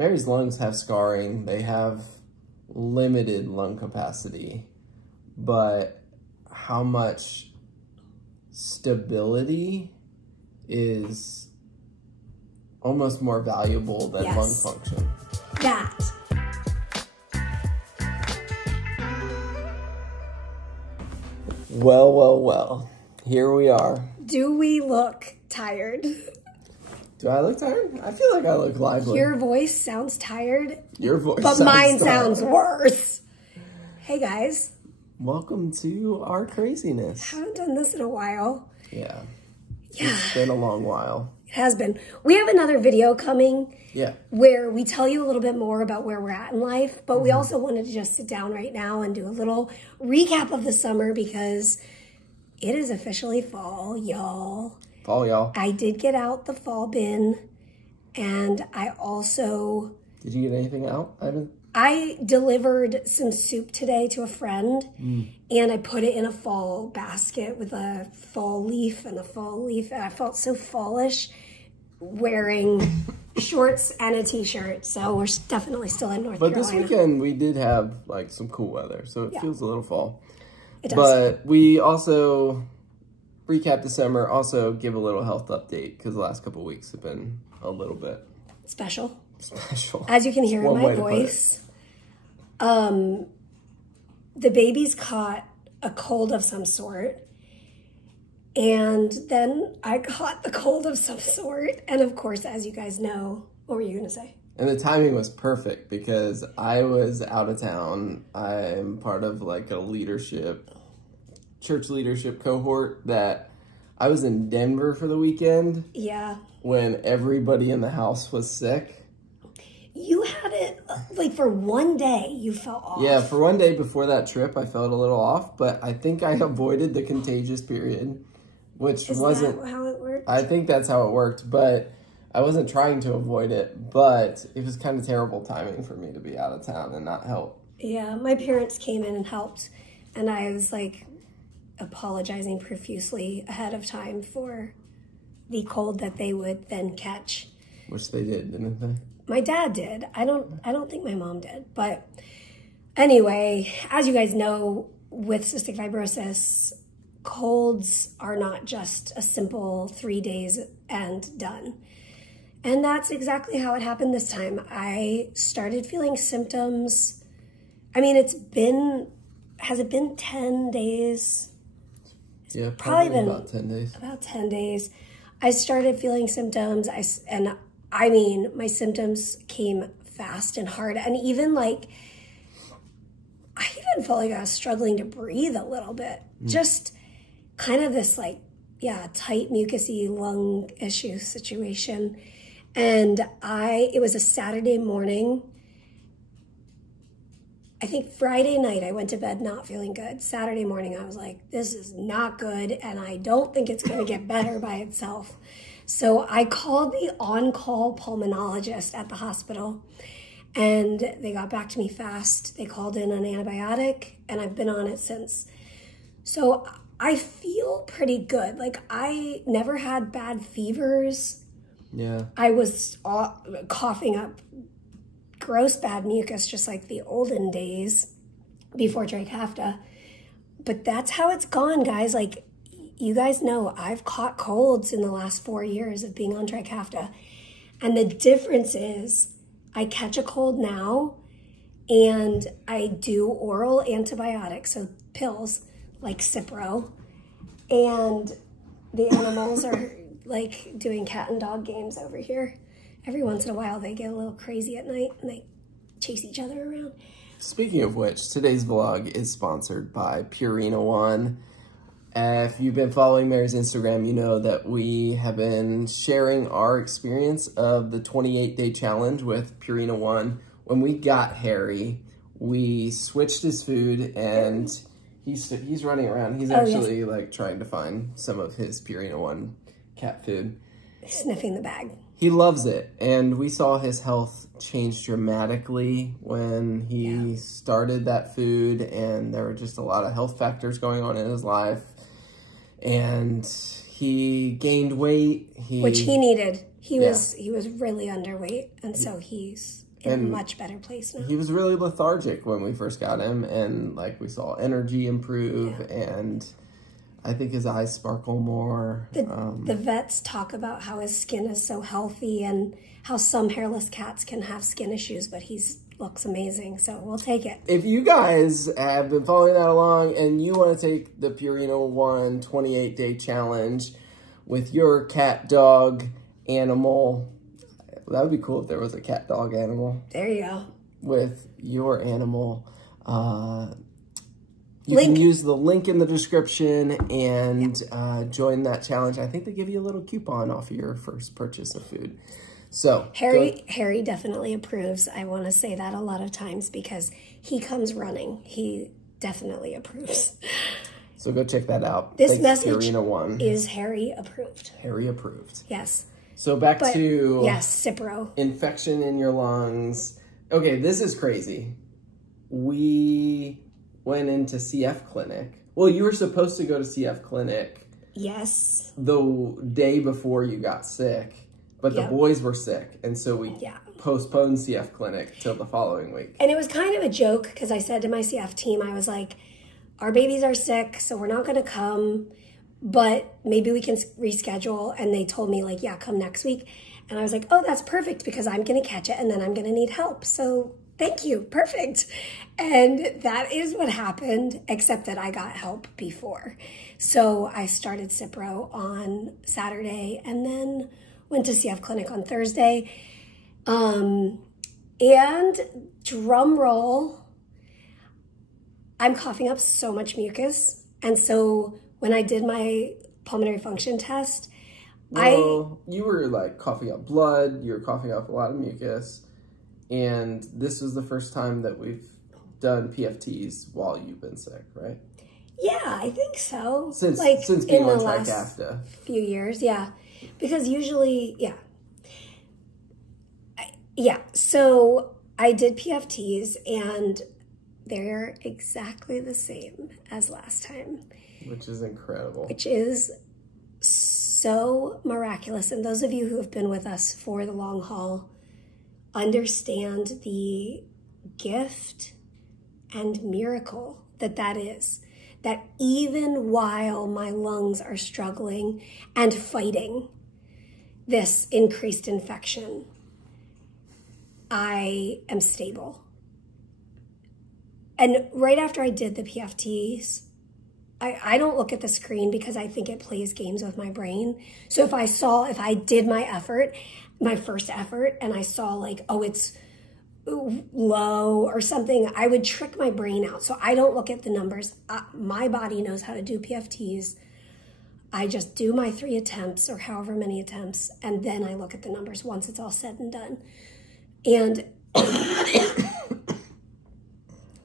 Mary's lungs have scarring. They have limited lung capacity, but how much stability is almost more valuable than lung function. That. Well, well, well. Here we are. Do we look tired? Do I look tired? I feel like I look lively. Your voice sounds tired. Your voice but sounds mine tired. sounds worse. Hey guys. Welcome to our craziness. Haven't done this in a while. Yeah. Yeah. It's been a long while. It has been. We have another video coming. Yeah. Where we tell you a little bit more about where we're at in life, but we also wanted to just sit down right now and do a little recap of the summer because it is officially fall, y'all. Fall, y'all. I did get out the fall bin, and I also... Did you get anything out? I delivered some soup today to a friend, and I put it in a fall basket with a fall leaf and a fall leaf, and I felt so fallish wearing shorts and a t-shirt, so we're definitely still in North Carolina. But this weekend, we did have, like, some cool weather, so it feels a little fall. It does. But we also recap the summer, also give a little health update, because the last couple of weeks have been a little bit... Special. Special. As you can hear in my voice, the baby's caught a cold of some sort, and then I caught the cold of some sort, and of course, as you guys know, what were you going to say? And the timing was perfect because I was out of town. I'm part of like a church leadership cohort that I was in Denver for the weekend. Yeah. When everybody in the house was sick. You had it, like for one day, you felt off. Yeah, for one day before that trip, I felt a little off, but I think I avoided the contagious period, which wasn't... Is that how it worked? I think that's how it worked, but I wasn't trying to avoid it, but it was kind of terrible timing for me to be out of town and not help. Yeah, my parents came in and helped, and I was like apologizing profusely ahead of time for the cold that they would then catch. Which they did, didn't they? My dad did. I don't think my mom did. But anyway, as you guys know, with cystic fibrosis, colds are not just a simple 3 days and done. And that's exactly how it happened this time. I started feeling symptoms. I mean, has it been 10 days? Yeah, probably been about 10 days. About 10 days. I started feeling symptoms. I mean, my symptoms came fast and hard. And even like, I even felt like I was struggling to breathe a little bit. Just kind of this like, tight mucousy lung issue situation. And it was a Saturday morning. I think Friday night I went to bed not feeling good. Saturday morning I was like, this is not good and I don't think it's gonna get better by itself. So I called the on-call pulmonologist at the hospital and they got back to me fast. They called in an antibiotic and I've been on it since. So I feel pretty good. Like I never had bad fevers. Yeah. I was coughing up gross bad mucus just like the olden days before Trikafta. But that's how it's gone, guys. Like, you guys know I've caught colds in the last 4 years of being on Trikafta. And the difference is I catch a cold now and I do oral antibiotics, so pills like Cipro. And the animals are like doing cat and dog games over here. Every once in a while they get a little crazy at night and they chase each other around. Speaking of which, today's vlog is sponsored by Purina One. If you've been following Mary's Instagram, you know that we have been sharing our experience of the 28-day challenge with Purina One. When we got Harry, we switched his food and he's running around. He's actually like trying to find some of his Purina One cat food. Sniffing the bag. He loves it, and we saw his health change dramatically when he started that food, and there were just a lot of health factors going on in his life, and he gained weight. Which he needed. He was really underweight, and so he's in a much better place now. He was really lethargic when we first got him, and like we saw energy improve, and I think his eyes sparkle more. The vets talk about how his skin is so healthy and how some hairless cats can have skin issues, but looks amazing, so we'll take it. If you guys have been following that along and you want to take the Purina One 28-day challenge with your cat, dog, animal, that would be cool if there was a cat, dog, animal. There you go. With your animal. You can use the link in the description and join that challenge. I think they give you a little coupon off of your first purchase of food. So Harry definitely approves. I want to say that a lot of times because he comes running. He definitely approves. So go check that out. This message is Harry approved. Harry approved. Yes. So back to Cipro. Infection in your lungs. Okay, this is crazy. We went into CF clinic. Well, you were supposed to go to CF clinic. Yes. The day before you got sick. But the boys were sick, and so we postponed CF clinic till the following week. And it was kind of a joke, because I said to my CF team, I was like, our babies are sick, so we're not going to come, but maybe we can reschedule. And they told me, like, yeah, come next week. And I was like, oh, that's perfect, because I'm going to catch it, and then I'm going to need help. So thank you. Perfect. And that is what happened, except that I got help before. So I started Cipro on Saturday, and then went to CF clinic on Thursday. And drum roll, I'm coughing up so much mucus. And so when I did my pulmonary function test, you were like coughing up blood, you were coughing up a lot of mucus. And this was the first time that we've done PFTs while you've been sick, right? Yeah, I think so. Since being on Trikafta. Last few years, yeah. Because usually, so I did PFTs and they're exactly the same as last time. Which is incredible. Which is so miraculous. And those of you who have been with us for the long haul understand the gift and miracle that is. That even while my lungs are struggling and fighting this increased infection, I am stable. And right after I did the PFTs, I don't look at the screen because I think it plays games with my brain. So if I did my first effort, and I saw like, oh, it's low or something, I would trick my brain out. So I don't look at the numbers. My body knows how to do PFTs. I just do my 3 attempts or however many attempts, and then I look at the numbers once it's all said and done. And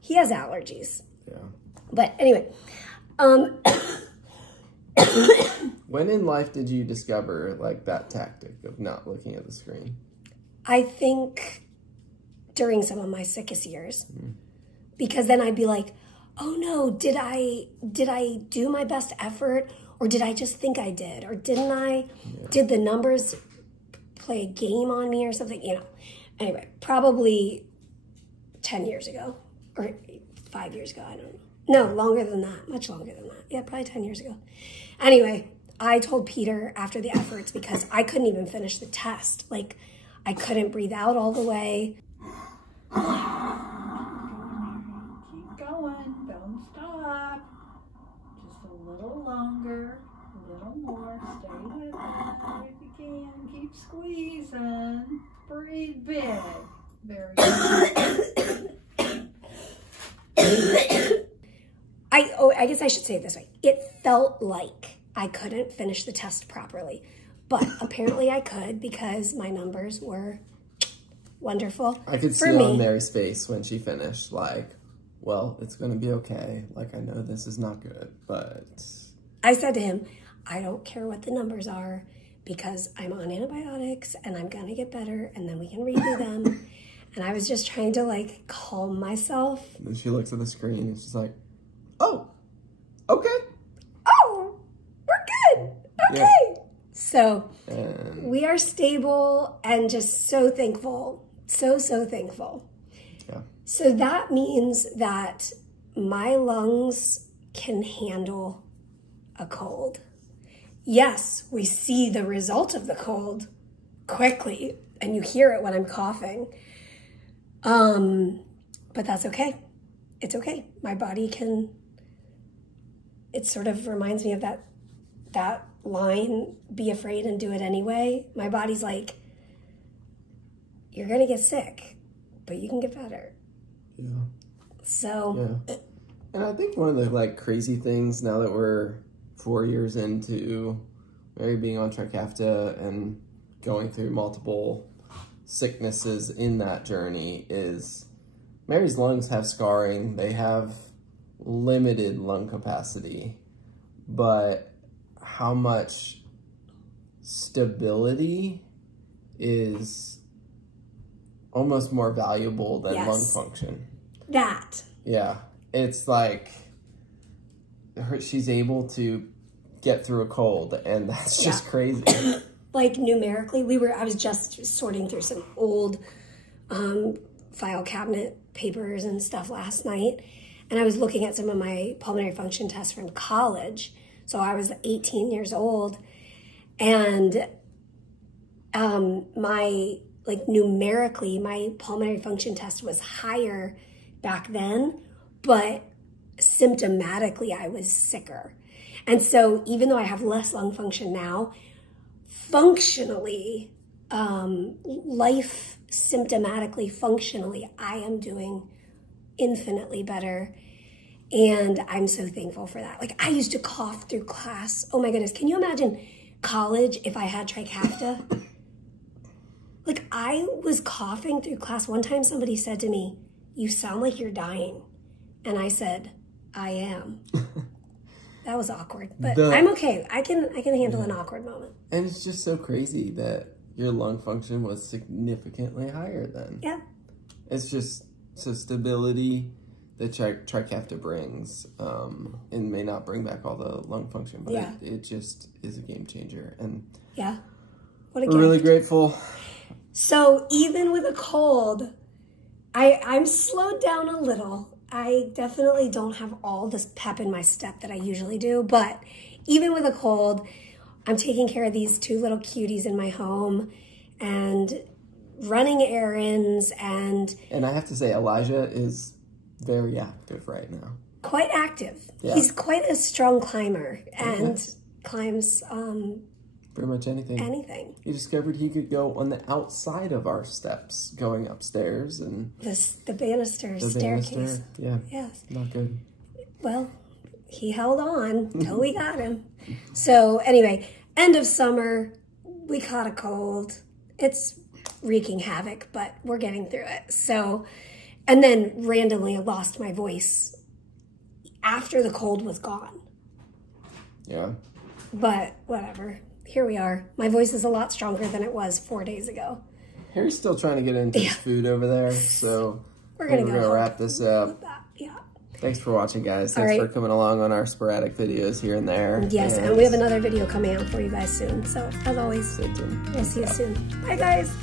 he has allergies. Yeah. But anyway, when in life did you discover like that tactic of not looking at the screen? I think during some of my sickest years, because then I'd be like, oh no, did I do my best effort, or did I just think I did, or didn't I? Yeah. Did the numbers play a game on me or something? Anyway, probably 10 years ago or 5 years ago. I don't know. No, longer than that, much longer than that. Yeah, probably 10 years ago. Anyway, I told Peter after the efforts, because I couldn't even finish the test. Like, I couldn't breathe out all the way. Keep going, don't stop. Just a little longer, a little more. Stay with it if you can. Keep squeezing. Breathe big. Very good. I guess I should say it this way. It felt like I couldn't finish the test properly, but apparently I could, because my numbers were wonderful. I could see on Mary's face when she finished, like, well, it's going to be okay. Like, I know this is not good, but... I said to him, I don't care what the numbers are, because I'm on antibiotics and I'm going to get better, and then we can redo them. And I was just trying to, like, calm myself. And then she looks at the screen and she's like, oh, okay. Oh, we're good. Okay. Yeah. So we are stable and just so thankful So, so thankful. Yeah. So that means that my lungs can handle a cold. Yes, we see the result of the cold quickly, and you hear it when I'm coughing. But that's okay. It's okay. My body can, it sort of reminds me of that line, be afraid and do it anyway. My body's like, you're going to get sick, but you can get better. Yeah. So. Yeah. And I think one of the like crazy things now that we're 4 years into Mary being on Trikafta and going through multiple sicknesses in that journey is Mary's lungs have scarring. They have limited lung capacity, but how much stability is almost more valuable than Yes. lung function. That. Yeah. It's like she's able to get through a cold, and that's just crazy. Like numerically, I was just sorting through some old file cabinet papers and stuff last night, and I was looking at some of my pulmonary function tests from college. So I was 18 years old, and numerically, my pulmonary function test was higher back then, but symptomatically I was sicker. And so even though I have less lung function now, functionally, life symptomatically, functionally, I am doing infinitely better. And I'm so thankful for that. Like, I used to cough through class. Oh my goodness. Can you imagine college if I had Trikafta? Like, I was coughing through class. One time somebody said to me, "You sound like you're dying." And I said, "I am." That was awkward, but I'm okay. I can handle an awkward moment. And it's just so crazy that your lung function was significantly higher then. Yeah. It's just, so stability that Trikafta brings, it may not bring back all the lung function, but it just is a game changer. And yeah, what a we're gift. really grateful. So even with a cold, I'm slowed down a little. I definitely don't have all this pep in my step that I usually do, but even with a cold, I'm taking care of these two little cuties in my home and running errands, and I have to say, Elijah is very active right now. Quite active. Yeah. He's quite a strong climber and climbs pretty much anything. He discovered he could go on the outside of our steps going upstairs, and the banister staircase. Yeah. Yes. Not good. Well, he held on till we got him. So anyway, end of summer, we caught a cold. It's wreaking havoc, but we're getting through it. So, and then randomly I lost my voice after the cold was gone. Yeah. But whatever. Here we are. My voice is a lot stronger than it was 4 days ago. Harry's still trying to get into his food over there, so we're gonna wrap this up. Yeah. Thanks for watching, guys. Thanks for coming along on our sporadic videos here and there. Yes, and we have another video coming out for you guys soon. So, as always, Stay tuned. we'll see you soon. Bye, guys.